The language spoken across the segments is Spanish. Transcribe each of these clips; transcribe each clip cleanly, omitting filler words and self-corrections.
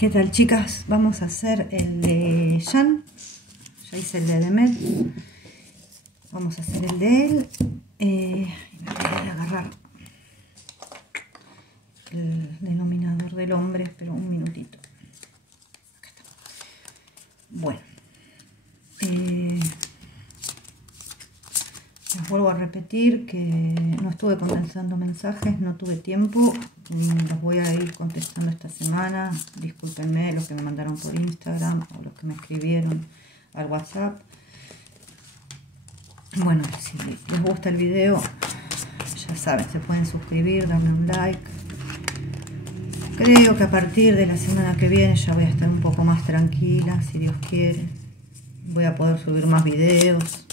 ¿Qué tal, chicas? Vamos a hacer el de Jan. Ya hice el de Demet. Vamos a hacer el de él. Me voy a agarrar el denominador del hombre, pero un minutito. Acá está. Bueno, les vuelvo a repetir que no estuve contestando mensajes, no tuve tiempo. Los voy a ir contestando esta semana. Discúlpenme los que me mandaron por Instagram o los que me escribieron al WhatsApp. Bueno, si les gusta el video, ya saben, se pueden suscribir, darle un like. Creo que a partir de la semana que viene ya voy a estar un poco más tranquila, si Dios quiere. Voy a poder subir más videos.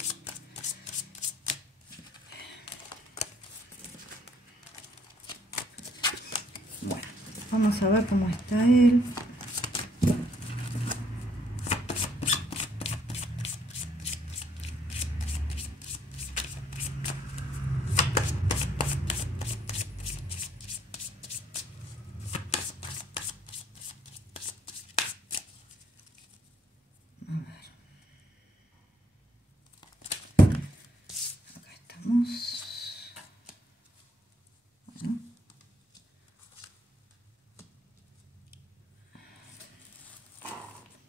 Bueno, vamos a ver cómo está él. Bueno.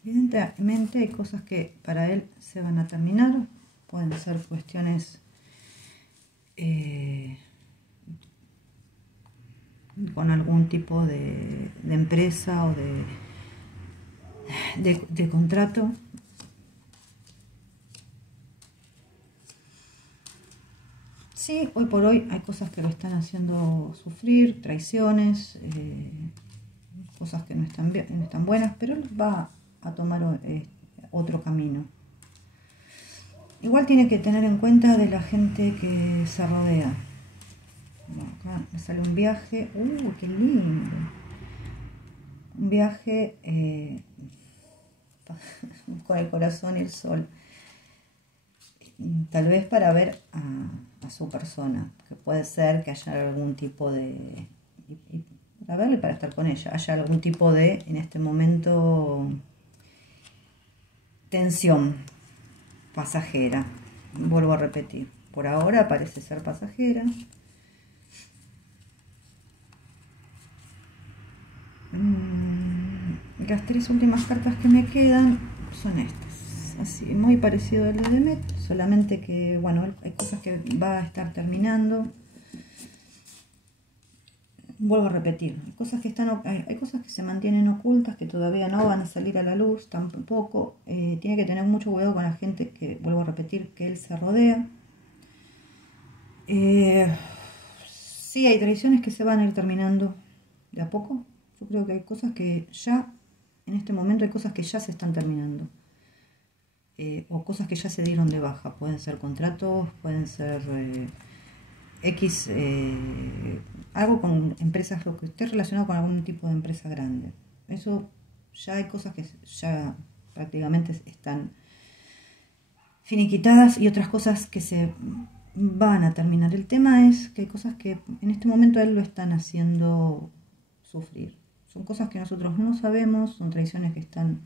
Evidentemente hay cosas que para él se van a terminar, pueden ser cuestiones con algún tipo de empresa o de contrato. Sí, hoy por hoy hay cosas que lo están haciendo sufrir, traiciones, cosas que no están buenas, pero él va a tomar otro camino. Igual tiene que tener en cuenta de la gente que se rodea. Bueno, acá me sale un viaje. ¡Qué lindo! Un viaje con el corazón y el sol. Tal vez para ver a su persona, que puede ser que haya algún tipo de, para verle, para estar con ella, haya algún tipo de, en este momento, tensión pasajera. Vuelvo a repetir, por ahora parece ser pasajera. Las tres últimas cartas que me quedan son estas, así, muy parecido al de Demet, solamente que, bueno, hay cosas que va a estar terminando. Vuelvo a repetir, hay cosas que se mantienen ocultas, que todavía no van a salir a la luz, tampoco. Tiene que tener mucho cuidado con la gente que, vuelvo a repetir, que él se rodea. Sí, hay traiciones que se van a ir terminando de a poco. Yo creo que hay cosas que ya, en este momento hay cosas que ya se están terminando. O cosas que ya se dieron de baja. Pueden ser contratos, pueden ser algo con empresas, lo que esté relacionado con algún tipo de empresa grande. Eso ya hay cosas que ya prácticamente están finiquitadas y otras cosas que se van a terminar. El tema es que hay cosas que en este momento a él lo están haciendo sufrir. Son cosas que nosotros no sabemos, son traiciones que están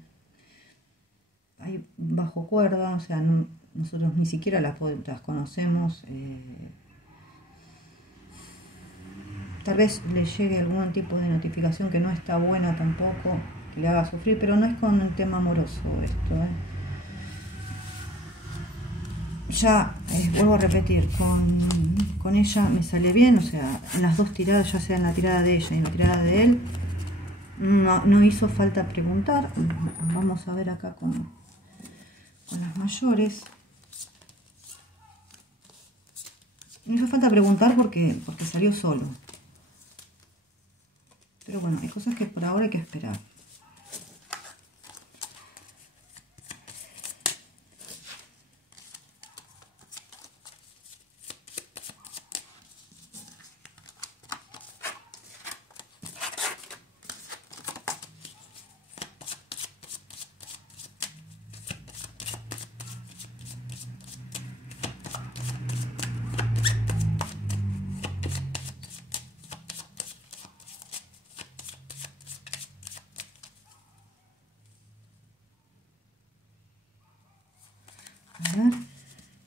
ahí bajo cuerda, o sea, nosotros ni siquiera las conocemos. Tal vez le llegue algún tipo de notificación que no está buena tampoco, que le haga sufrir, pero no es con un tema amoroso esto. Ya, vuelvo a repetir, con ella me sale bien, o sea, en las dos tiradas, ya sea en la tirada de ella y en la tirada de él, no hizo falta preguntar. Vamos a ver acá con las mayores. No hizo falta preguntar porque salió solo. Pero bueno, hay cosas que por ahora hay que esperar. A ver.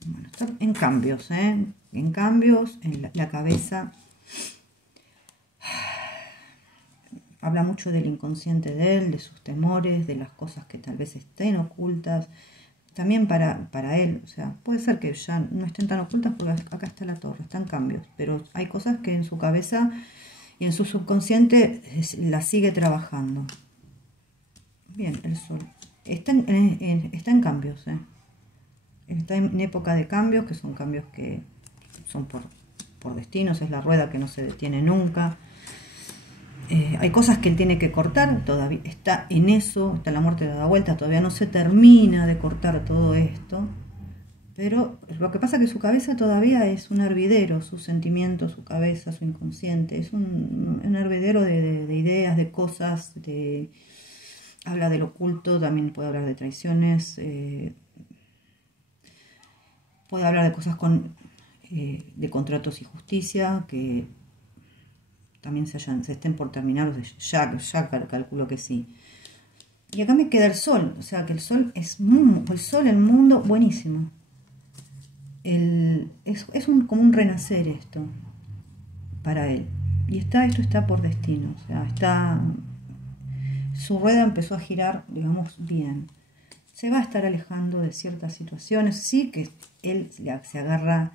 Bueno, está en cambios, en cambios, en la cabeza. Habla mucho del inconsciente de él, de sus temores, de las cosas que tal vez estén ocultas. También para él, o sea, puede ser que ya no estén tan ocultas porque acá está la torre, están cambios, pero hay cosas que en su cabeza y en su subconsciente las sigue trabajando. Bien, el sol. Está en cambios, está en época de cambios, que son cambios que son por destinos, es la rueda que no se detiene nunca. Hay cosas que él tiene que cortar, todavía está en eso, está la muerte de la vuelta, todavía no se termina de cortar todo esto, pero lo que pasa es que su cabeza todavía es un hervidero, sus sentimientos, su cabeza, su inconsciente, es un hervidero de ideas, de cosas, habla del oculto, también puede hablar de traiciones, puede hablar de cosas de contratos y justicia, que también se estén por terminar, ya calculo que sí. Y acá me queda el sol, o sea que el sol es el mundo, buenísimo. Como un renacer esto, para él. Y esto está por destino, o sea, su rueda empezó a girar, digamos, bien. Se va a estar alejando de ciertas situaciones, sí que él se agarra...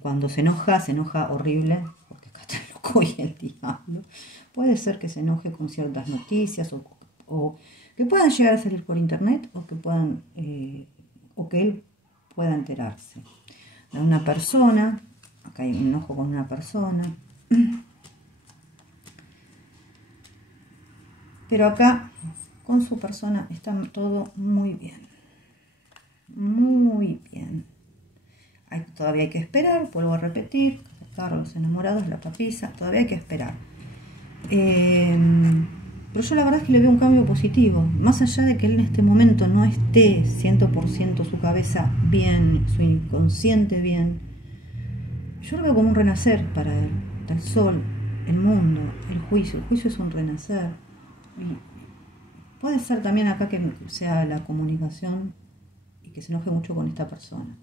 cuando se enoja horrible, porque acá está el loco y el diablo. Puede ser que se enoje con ciertas noticias o que puedan llegar a salir por internet o que él pueda enterarse de una persona. Acá hay un enojo con una persona, pero acá con su persona está todo muy bien, muy bien. Todavía hay que esperar, vuelvo a repetir, los enamorados, la papisa, todavía hay que esperar. Pero yo la verdad es que le veo un cambio positivo, más allá de que él en este momento no esté 100% su cabeza bien, su inconsciente bien, yo lo veo como un renacer para él. Está el sol, el mundo, el juicio es un renacer. Y puede ser también acá que sea la comunicación y que se enoje mucho con esta persona.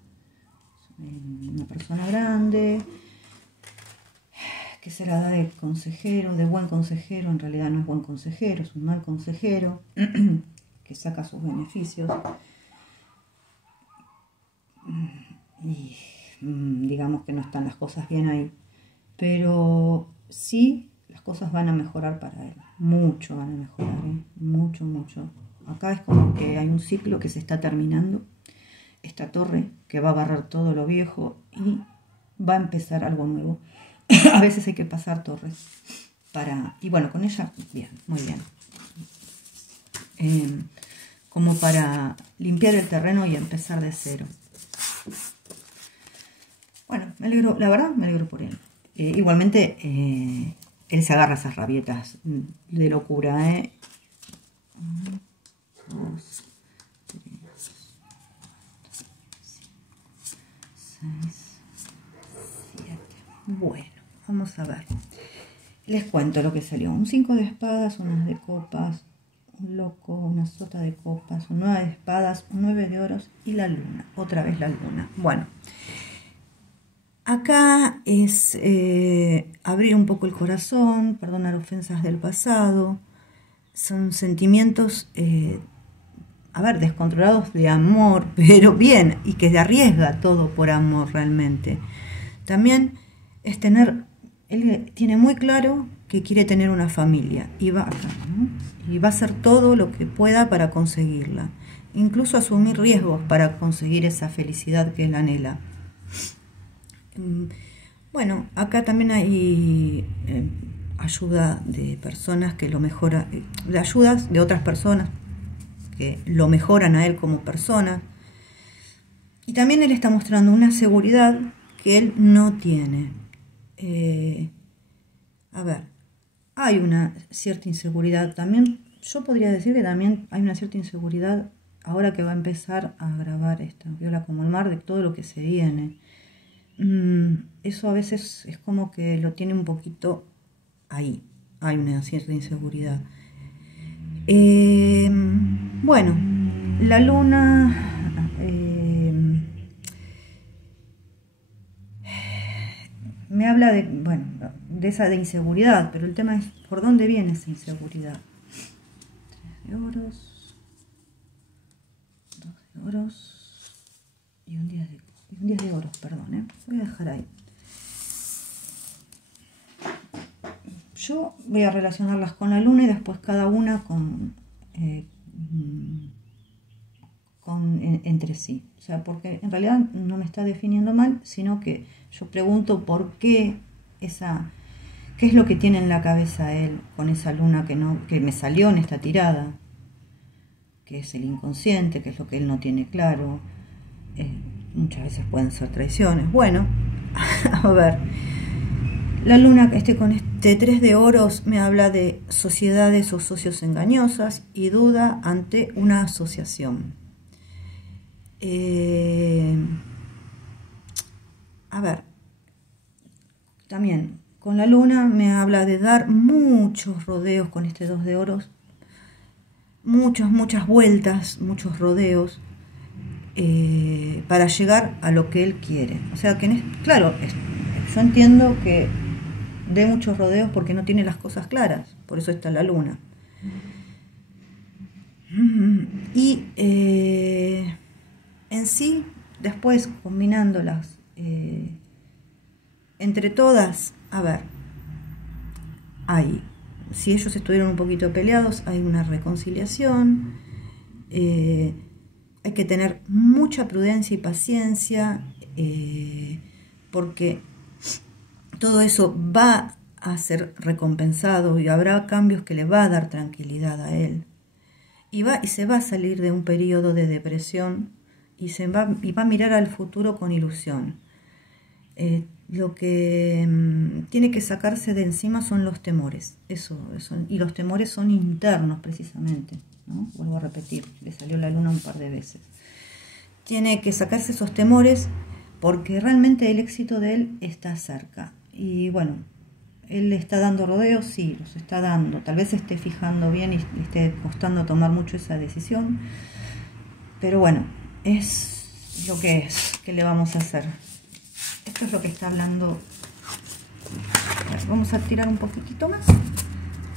Una persona grande que se la da de consejero, de buen consejero, en realidad no es buen consejero, es un mal consejero que saca sus beneficios y digamos que no están las cosas bien ahí, pero sí las cosas van a mejorar para él, mucho van a mejorar, mucho. Acá es como que hay un ciclo que se está terminando, esta torre que va a barrer todo lo viejo y va a empezar algo nuevo. A veces hay que pasar torres y bueno, con ella bien, muy bien, como para limpiar el terreno y empezar de cero. Bueno, la verdad me alegro por él. Igualmente él se agarra esas rabietas de locura, 1, 2, 3, 6, 7. Bueno, vamos a ver. Les cuento lo que salió. Un 5 de espadas, un as de copas, un loco, una sota de copas, un 9 de espadas, un 9 de oros y la luna. Otra vez la luna. Bueno, acá es abrir un poco el corazón, perdonar ofensas del pasado. Son sentimientos... descontrolados de amor, pero bien, y que se arriesga todo por amor realmente. También es él tiene muy claro que quiere tener una familia y va a hacer todo lo que pueda para conseguirla, incluso asumir riesgos para conseguir esa felicidad que él anhela. Bueno, acá también hay ayuda de personas que lo mejoran, de ayudas de otras personas que lo mejoran a él como persona. Y también él está mostrando una seguridad que él no tiene. Hay una cierta inseguridad. También, yo podría decir que también hay una cierta inseguridad ahora que va a empezar a grabar esta Viola como el mar, de todo lo que se viene. Eso a veces es como que lo tiene un poquito ahí. Hay una cierta inseguridad. Bueno, la luna me habla de, bueno, de esa de inseguridad, pero el tema es por dónde viene esa inseguridad. 3 de oros, 2 de oros y un 10 de oros, perdón, voy a dejar ahí. Yo voy a relacionarlas con la luna y después cada una entre sí. O sea, porque en realidad no me está definiendo mal, sino que yo pregunto por qué qué es lo que tiene en la cabeza él con esa luna que me salió en esta tirada, que es el inconsciente, que es lo que él no tiene claro. Muchas veces pueden ser traiciones. Bueno, a ver, la luna con este 3 de oros me habla de sociedades o socios engañosas y duda ante una asociación. A ver, también con la luna me habla de dar muchos rodeos con este 2 de oros, muchas vueltas, muchos rodeos para llegar a lo que él quiere. O sea que, claro, yo entiendo que dé muchos rodeos porque no tiene las cosas claras, por eso está la luna. Y en sí, después combinándolas entre todas, a ver, si ellos estuvieron un poquito peleados, hay una reconciliación, hay que tener mucha prudencia y paciencia, porque todo eso va a ser recompensado y habrá cambios que le va a dar tranquilidad a él. Y se va a salir de un periodo de depresión y va a mirar al futuro con ilusión. Lo que tiene que sacarse de encima son los temores. Y los temores son internos precisamente, ¿no? Vuelvo a repetir, le salió la luna un par de veces. Tiene que sacarse esos temores porque realmente el éxito de él está cerca. Y bueno, él le está dando rodeos, sí, los está dando. Tal vez se esté fijando bien y le esté costando tomar mucho esa decisión. Pero bueno, es lo que es. ¿Qué le vamos a hacer? Esto es lo que está hablando. Vamos a tirar un poquitito más.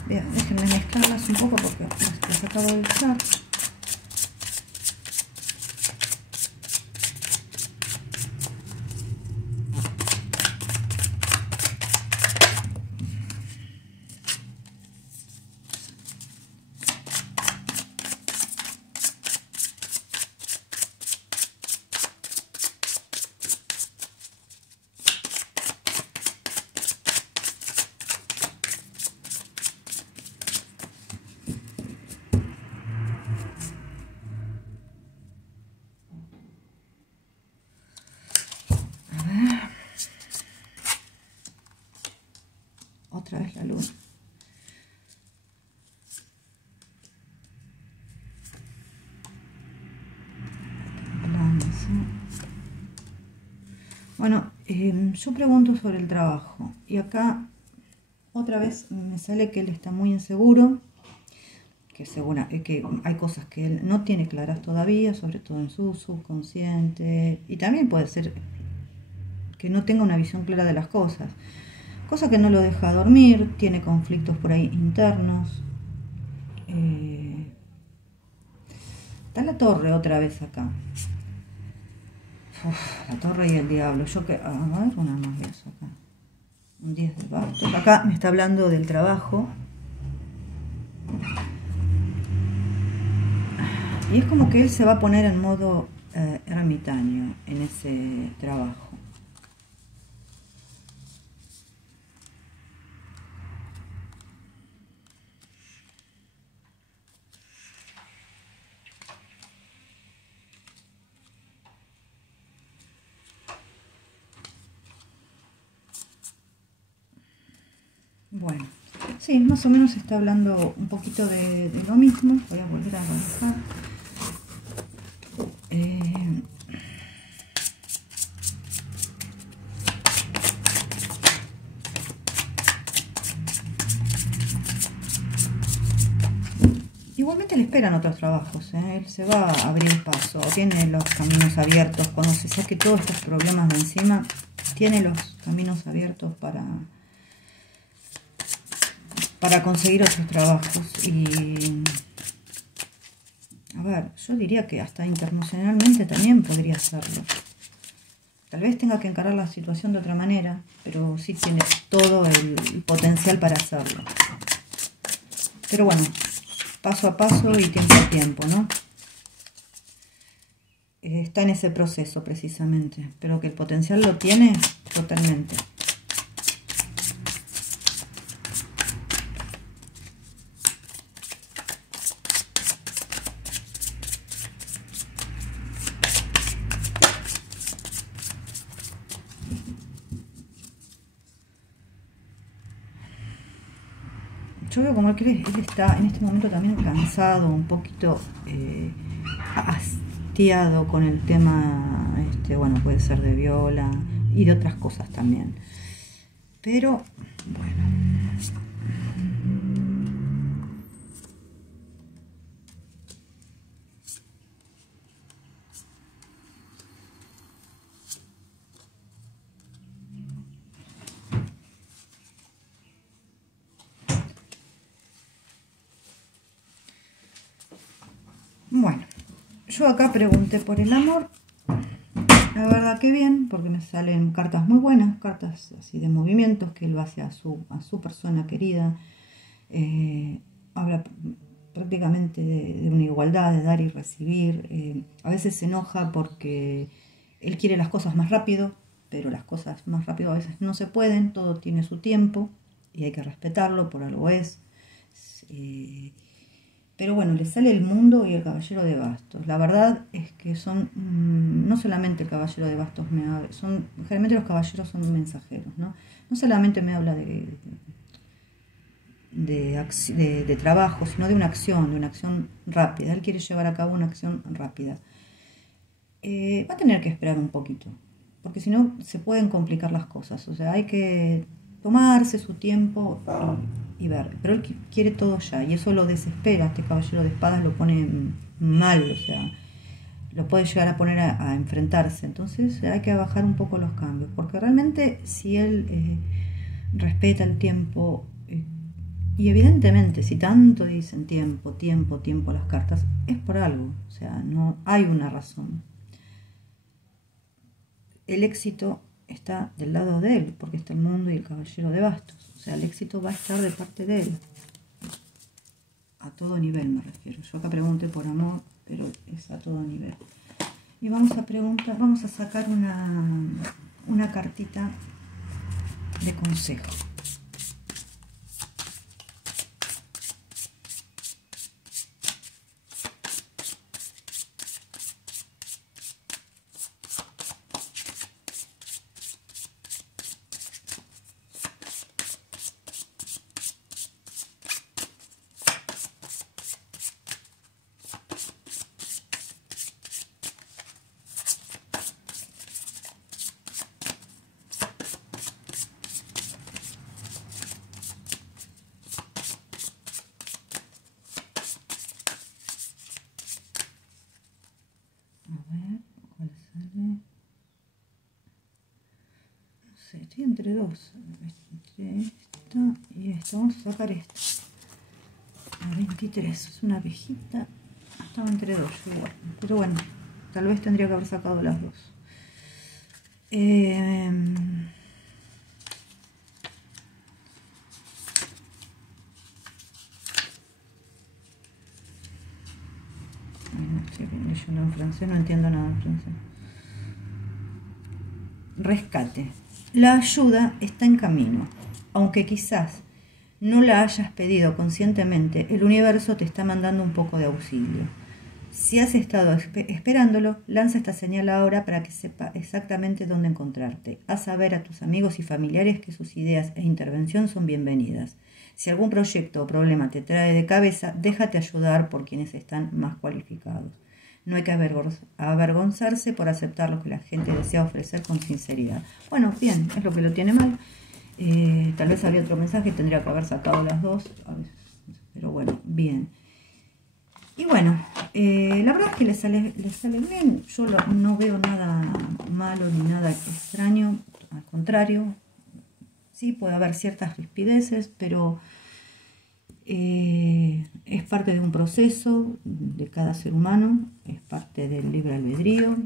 Vean, déjenme mezclarlas un poco porque las acabo de usar. Otra vez la luna. Bueno, yo pregunto sobre el trabajo y acá otra vez me sale que él está muy inseguro, que hay cosas que él no tiene claras todavía, sobre todo en su subconsciente, y también puede ser que no tenga una visión clara de las cosas, cosa que no lo deja dormir, tiene conflictos por ahí internos. Está la torre otra vez acá. La torre y el diablo. A ver, una más de eso acá. Un 10 de bastos. Acá me está hablando del trabajo. Y es como que él se va a poner en modo ermitaño en ese trabajo. Bueno, sí, más o menos está hablando un poquito de lo mismo. Voy a volver a revisar. Y Igualmente le esperan otros trabajos, ¿eh? Él se va a abrir paso, tiene los caminos abiertos, cuando se saque todos estos problemas de encima, tiene los caminos abiertos para conseguir otros trabajos. Y a ver, yo diría que hasta internacionalmente también podría hacerlo. Tal vez tenga que encarar la situación de otra manera, pero sí tiene todo el potencial para hacerlo. Pero bueno, paso a paso y tiempo a tiempo, ¿no? Está en ese proceso precisamente, pero que el potencial lo tiene totalmente. Yo veo como él está en este momento también cansado, un poquito hastiado con el tema, bueno, puede ser de viola y de otras cosas también. Pero, bueno. Bueno, yo acá pregunté por el amor. La verdad que bien, porque me salen cartas muy buenas, cartas así de movimientos que él hace a su persona querida. Habla prácticamente de una igualdad, de dar y recibir. A veces se enoja porque él quiere las cosas más rápido, pero las cosas más rápido a veces no se pueden, todo tiene su tiempo y hay que respetarlo, por algo es. Pero bueno, le sale el mundo y el caballero de bastos. La verdad es que son, no solamente el caballero de bastos me habla, generalmente los caballeros son mensajeros, ¿no? No solamente me habla de trabajo, sino de una acción rápida. Él quiere llevar a cabo una acción rápida. Va a tener que esperar un poquito, porque si no se pueden complicar las cosas. O sea, hay que tomarse su tiempo y ver, pero él quiere todo ya y eso lo desespera. Este caballero de espadas lo pone mal, o sea, lo puede llegar a poner a enfrentarse. Entonces hay que bajar un poco los cambios, porque realmente si él respeta el tiempo, y evidentemente si tanto dicen tiempo las cartas, es por algo, o sea, no hay una razón. El éxito está del lado de él, porque está el mundo y el caballero de bastos. O sea, el éxito va a estar de parte de él. A todo nivel me refiero. Yo acá pregunté por amor, pero es a todo nivel. Y vamos a sacar una cartita de consejo. Estoy entre dos, entre esta y esta. Vamos a sacar esta, la 23, es una abejita. Estaba entre dos, pero bueno, tal vez tendría que haber sacado las dos. No estoy leyendo en francés, no entiendo nada en francés. Rescate. La ayuda está en camino, aunque quizás no la hayas pedido conscientemente, el universo te está mandando un poco de auxilio. Si has estado esperándolo, lanza esta señal ahora para que sepa exactamente dónde encontrarte. Haz saber a tus amigos y familiares que sus ideas e intervención son bienvenidas. Si algún proyecto o problema te trae de cabeza, déjate ayudar por quienes están más cualificados. No hay que avergonzarse por aceptar lo que la gente desea ofrecer con sinceridad. Bueno, bien, es lo que lo tiene mal. Tal vez había otro mensaje, tendría que haber sacado las dos. Pero bueno, bien. Y bueno, la verdad es que les sale bien. Yo no veo nada malo ni nada extraño. Al contrario, sí puede haber ciertas rispideces, pero es parte de un proceso de cada ser humano, es parte del libre albedrío.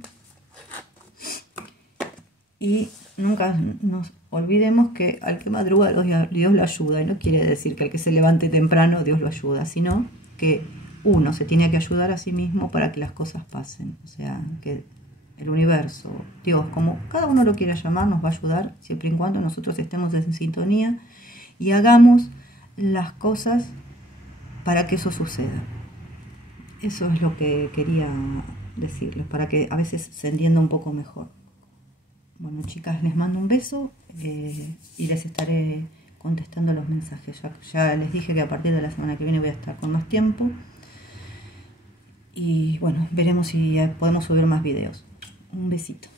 Y nunca nos olvidemos que al que madruga Dios lo ayuda. Y no quiere decir que al que se levante temprano Dios lo ayuda, sino que uno se tiene que ayudar a sí mismo para que las cosas pasen. O sea, que el universo, Dios, como cada uno lo quiera llamar, nos va a ayudar siempre y cuando nosotros estemos en sintonía y hagamos las cosas para que eso suceda. Eso es lo que quería decirles, para que a veces se entienda un poco mejor. Bueno, chicas, les mando un beso y les estaré contestando los mensajes. Ya les dije que a partir de la semana que viene voy a estar con más tiempo. Y bueno, veremos si podemos subir más videos. Un besito.